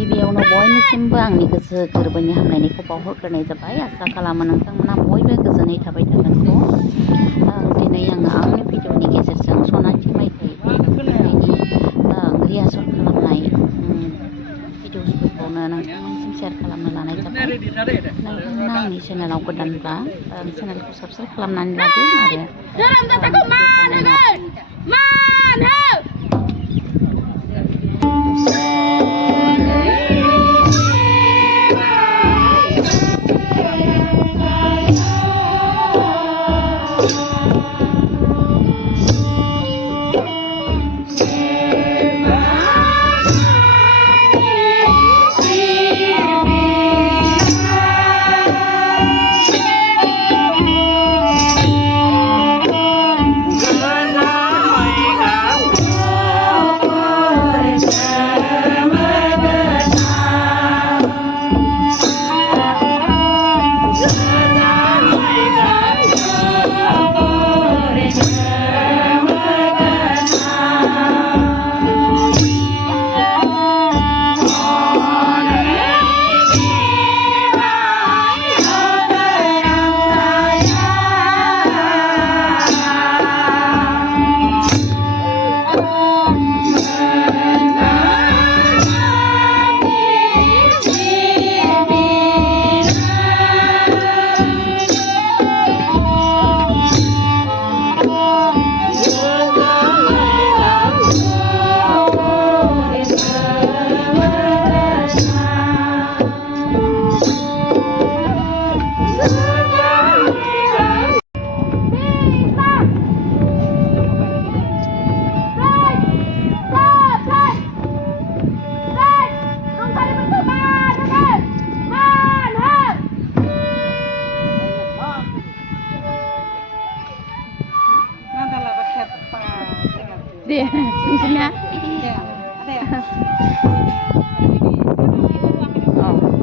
गिबियावनो बयनिसिमबो आंनि गोसो गोरबोनि हामलायनायखौ बावहरग्रोनाय जाबाय। आसा खालामो नोंथांमोना बयबो गोजोनै थाबाय थागोनखौ। दिनै आङो आंनि भिडिअनि गेजेरजों सनाथि मायथाइ होनायनि रिहार्सल खालामनाय भिडिअसफोरखौनो नोंथांमोनसिम शेयार खालामनो लानाय जाबाय। नोंथांमोना आंनि चेनेलाव गोदानब्ला चेनेलखौ साबस्क्राइब खालामनानै लादो आरो भिडिअखौ नायनानै deh, misalnya. Ada ya? Oh.